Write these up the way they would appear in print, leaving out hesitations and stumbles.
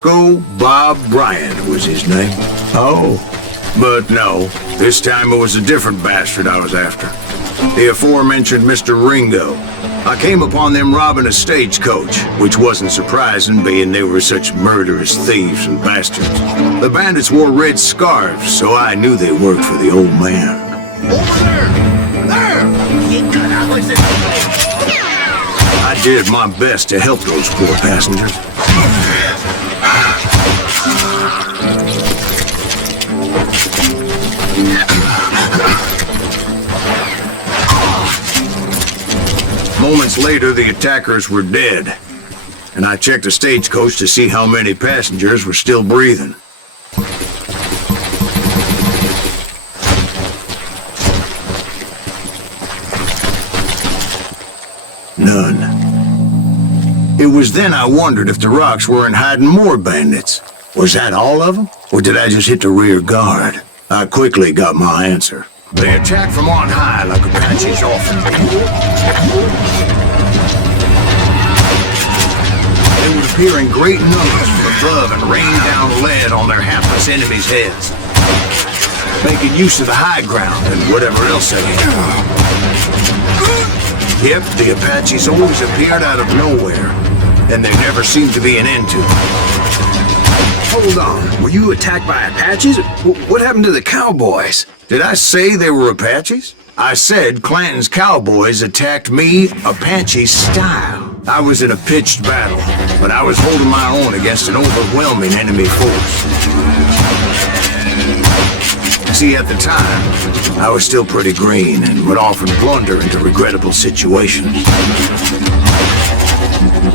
Go Bob Bryant was his name. Oh. But no, this time it was a different bastard I was after. The aforementioned Mr. Ringo. I came upon them robbing a stagecoach, which wasn't surprising being they were such murderous thieves and bastards. The bandits wore red scarves, so I knew they worked for the old man. Over there! There! You got out with it! I did my best to help those poor passengers. Moments later, the attackers were dead, and I checked the stagecoach to see how many passengers were still breathing. None. It was then I wondered if the rocks weren't hiding more bandits. Was that all of them? Or did I just hit the rear guard? I quickly got my answer. They attacked from on high like Apaches often do. They would appear in great numbers from above and rain down lead on their hapless enemies' heads, making use of the high ground and whatever else they had. Yep, the Apaches always appeared out of nowhere, and there never seemed to be an end to it. Hold on, were you attacked by Apaches? What happened to the cowboys? Did I say they were Apaches? I said Clanton's cowboys attacked me Apache style. I was in a pitched battle, but I was holding my own against an overwhelming enemy force. See, at the time, I was still pretty green and would often blunder into regrettable situations.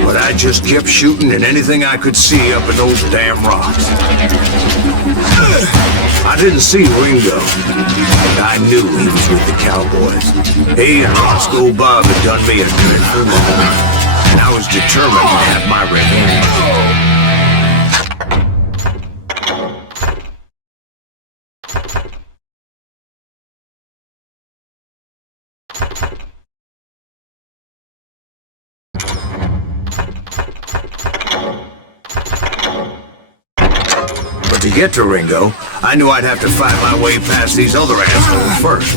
But I just kept shooting at anything I could see up in those damn rocks. I didn't see Ringo. I knew he was with the cowboys. He and Roscoe Bob had done me a dreadful wrong, and I was determined to have my revenge. To get to Ringo, I knew I'd have to fight my way past these other assholes first.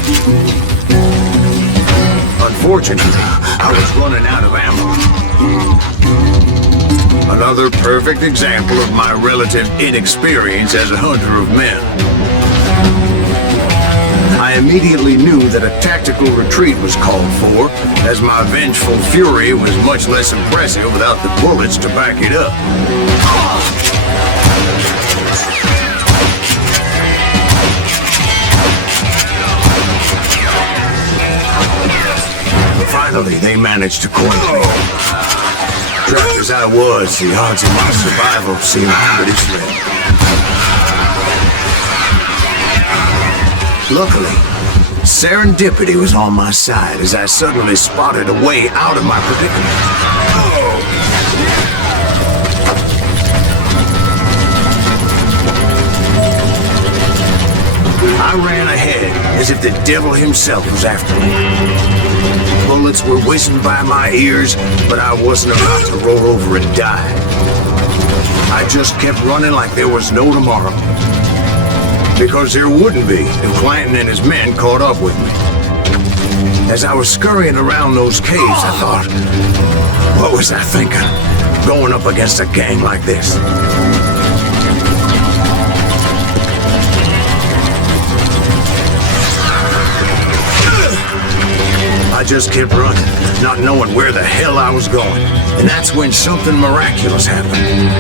Unfortunately, I was running out of ammo. Another perfect example of my relative inexperience as a hunter of men. I immediately knew that a tactical retreat was called for, as my vengeful fury was much less impressive without the bullets to back it up. Finally, they managed to corner me. Trapped as I was, the odds of my survival seemed pretty slim. Luckily, serendipity was on my side as I suddenly spotted a way out of my predicament. I ran ahead as if the devil himself was after me. Bullets were whizzing by my ears, but I wasn't about to roll over and die. I just kept running like there was no tomorrow. Because there wouldn't be if Clanton and his men caught up with me. As I was scurrying around those caves, I thought, what was I thinking? Going up against a gang like this? I just kept running, not knowing where the hell I was going. And that's when something miraculous happened.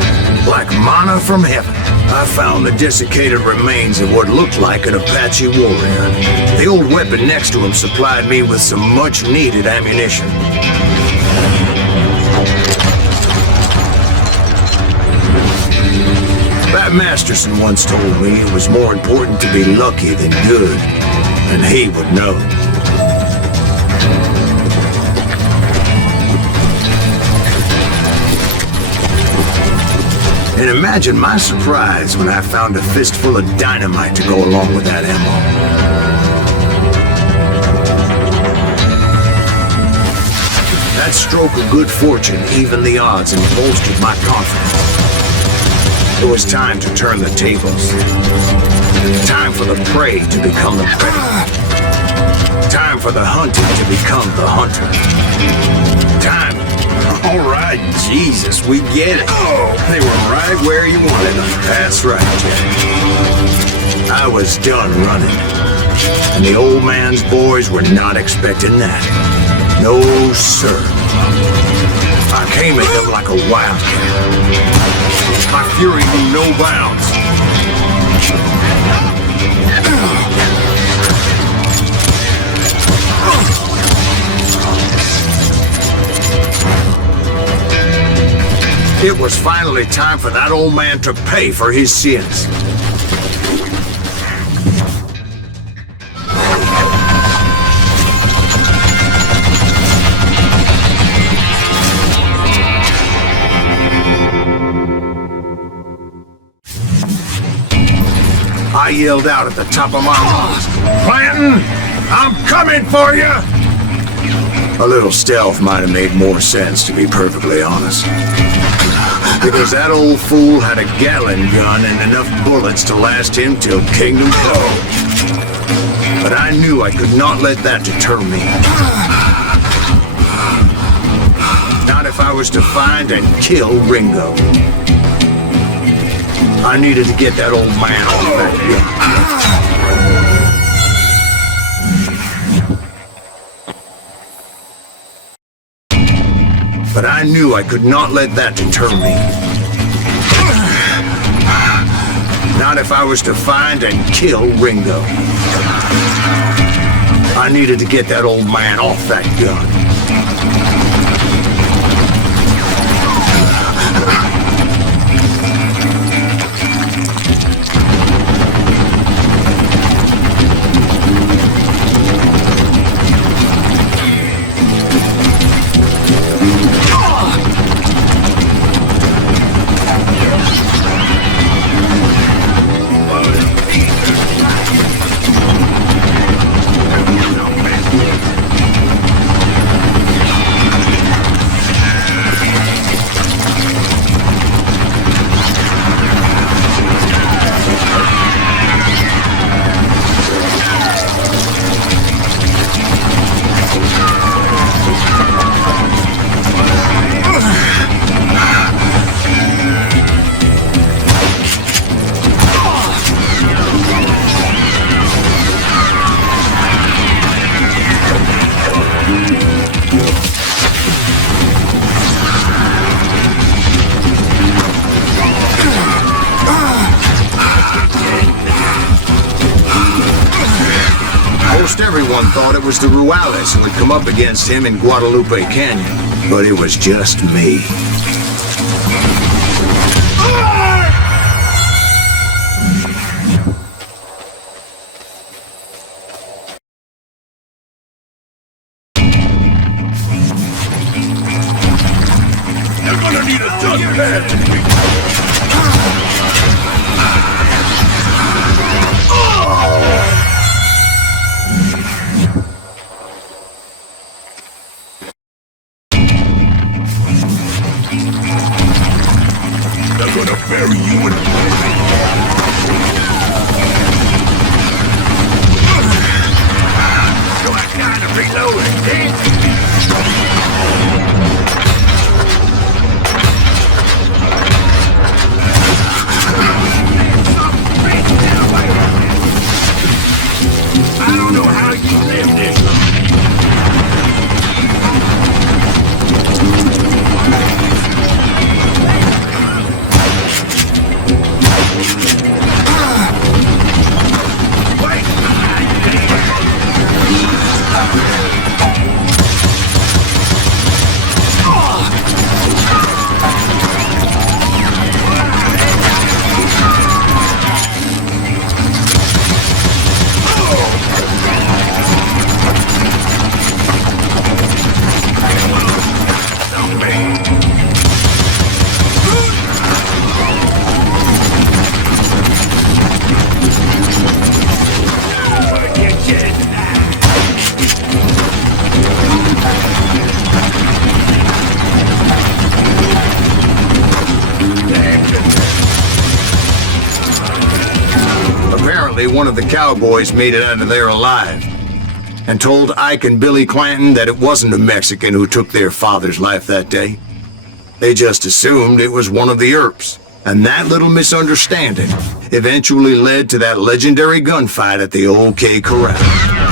Like manna from heaven, I found the desiccated remains of what looked like an Apache warrior. The old weapon next to him supplied me with some much-needed ammunition. Bat Masterson once told me it was more important to be lucky than good, and he would know. And imagine my surprise when I found a fistful of dynamite to go along with that ammo. That stroke of good fortune evened the odds and bolstered my confidence. It was time to turn the tables. Time for the prey to become the prey. Time for the hunted to become the hunter. Time. All right, Jesus, we get it. They were right where you wanted them. That's right, Jack. I was done running. And the old man's boys were not expecting that. No, sir. I came at them like a wildcat. My fury knew no bounds. It was finally time for that old man to pay for his sins. I yelled out at the top of my lungs, "Clanton, I'm coming for you!" A little stealth might have made more sense, to be perfectly honest. Because that old fool had a Gatling gun and enough bullets to last him till Kingdom Come. But I knew I could not let that deter me. Not if I was to find and kill Ringo. I needed to get that old man off that gun. But I knew I could not let that deter me. Not if I was to find and kill Ringo. I needed to get that old man off that gun. Most everyone thought it was the Juarez who had come up against him in Guadalupe Canyon, but it was just me. You're gonna need a dust pad! They're gonna bury you in so I gotta reload it, I don't know how you live this long. Apparently, one of the cowboys made it out of there alive and told Ike and Billy Clanton that it wasn't a Mexican who took their father's life that day. They just assumed it was one of the Earps, and that little misunderstanding eventually led to that legendary gunfight at the OK Corral.